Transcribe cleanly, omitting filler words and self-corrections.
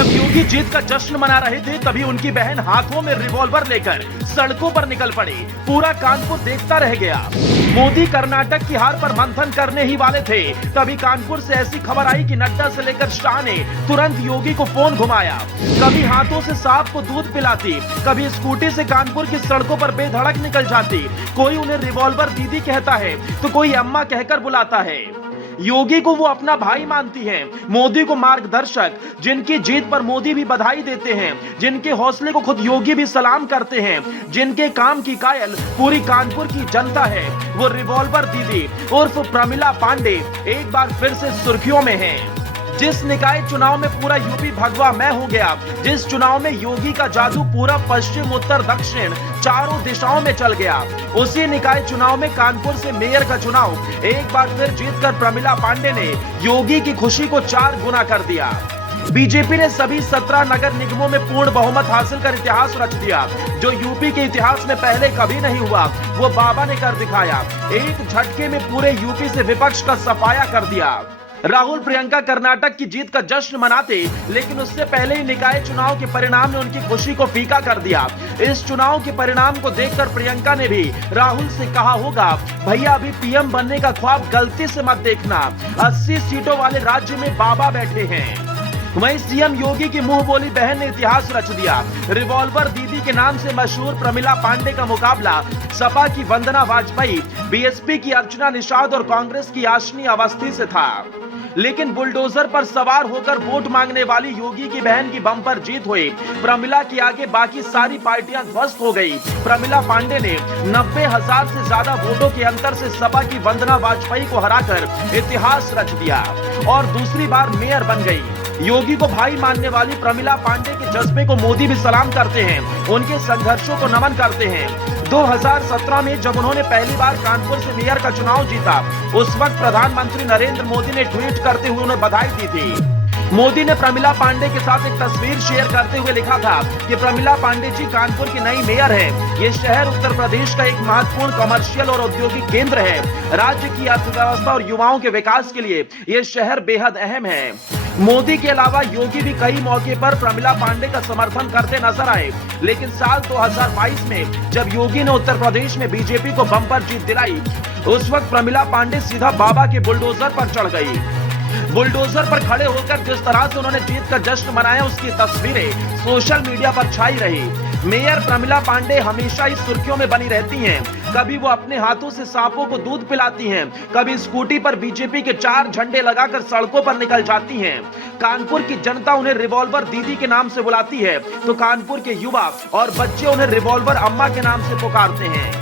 जब योगी जीत का जश्न मना रहे थे तभी उनकी बहन हाथों में रिवॉल्वर लेकर सड़कों पर निकल पड़ी। पूरा कानपुर देखता रह गया। मोदी कर्नाटक की हार पर मंथन करने ही वाले थे, तभी कानपुर से ऐसी खबर आई कि नड्डा से लेकर शाह ने तुरंत योगी को फोन घुमाया। कभी हाथों से सांप को दूध पिलाती, कभी स्कूटी से कानपुर की सड़कों पर बेधड़क निकल जाती। कोई उन्हें रिवॉल्वर दीदी कहता है तो कोई अम्मा कहकर बुलाता है। योगी को वो अपना भाई मानती हैं, मोदी को मार्गदर्शक। जिनकी जीत पर मोदी भी बधाई देते हैं, जिनके हौसले को खुद योगी भी सलाम करते हैं, जिनके काम की कायल पूरी कानपुर की जनता है, वो रिवॉल्वर दीदी उर्फ प्रमिला पांडे एक बार फिर से सुर्खियों में हैं। जिस निकाय चुनाव में पूरा यूपी भगवा मैं हो गया, जिस चुनाव में योगी का जादू पूरा पश्चिम उत्तर दक्षिण चारों दिशाओं में चल गया, उसी निकाय चुनाव में कानपुर से मेयर का चुनाव एक बार फिर जीतकर प्रमिला पांडे ने योगी की खुशी को 4 गुना कर दिया। बीजेपी ने सभी 17 नगर निगमों में पूर्ण बहुमत हासिल कर इतिहास रच दिया। जो यूपी के इतिहास में पहले कभी नहीं हुआ, वो बाबा ने कर दिखाया। एक झटके में पूरे यूपी से विपक्ष का सफाया कर दिया। राहुल प्रियंका कर्नाटक की जीत का जश्न मनाते, लेकिन उससे पहले ही निकाय चुनाव के परिणाम ने उनकी खुशी को फीका कर दिया। इस चुनाव के परिणाम को देखकर प्रियंका ने भी राहुल से कहा होगा, भैया अभी पीएम बनने का ख्वाब गलती से मत देखना, 80 सीटों वाले राज्य में बाबा बैठे हैं। वहीं सीएम योगी की मुंह बोली बहन ने इतिहास रच दिया। रिवॉल्वर दीदी के नाम से मशहूर प्रमिला पांडे का मुकाबला सपा की वंदना वाजपेयी, बीएसपी की अर्चना निषाद और कांग्रेस की आशनी अवस्थी से था। लेकिन बुलडोजर पर सवार होकर वोट मांगने वाली योगी की बहन की बम्पर जीत हुई। प्रमिला के आगे बाकी सारी पार्टियां ध्वस्त हो गई। प्रमिला पांडे ने 90,000 से ज्यादा वोटों के अंतर से सपा की वंदना वाजपेयी को हराकर इतिहास रच दिया और दूसरी बार मेयर बन गई। योगी को भाई मानने वाली प्रमिला पांडे के जज्बे को मोदी भी सलाम करते हैं, उनके संघर्षों को नमन करते हैं। 2017 में जब उन्होंने पहली बार कानपुर से मेयर का चुनाव जीता, उस वक्त प्रधानमंत्री नरेंद्र मोदी ने ट्वीट करते हुए उन्हें बधाई दी थी। मोदी ने प्रमिला पांडे के साथ एक तस्वीर शेयर करते हुए लिखा था कि प्रमिला पांडे जी कानपुर की नई मेयर है। ये शहर उत्तर प्रदेश का एक महत्वपूर्ण कमर्शियल और औद्योगिक केंद्र है। राज्य की अर्थव्यवस्था और युवाओं के विकास के लिए ये शहर बेहद अहम है। मोदी के अलावा योगी भी कई मौके पर प्रमिला पांडे का समर्थन करते नजर आए, लेकिन साल 2022 में जब योगी ने उत्तर प्रदेश में बीजेपी को बम्पर जीत दिलाई, उस वक्त प्रमिला पांडे सीधा बाबा के बुलडोजर पर चढ़ गई। बुलडोजर पर खड़े होकर जिस तरह से उन्होंने जीत का जश्न मनाया, उसकी तस्वीरें सोशल मीडिया पर छाई रही। मेयर प्रमिला पांडे हमेशा इस सुर्खियों में बनी रहती हैं। कभी वो अपने हाथों से सांपों को दूध पिलाती हैं, कभी स्कूटी पर बीजेपी के 4 झंडे लगाकर सड़कों पर निकल जाती हैं। कानपुर की जनता उन्हें रिवॉल्वर दीदी के नाम से बुलाती है, तो कानपुर के युवा और बच्चे उन्हें रिवॉल्वर अम्मा के नाम से पुकारते हैं।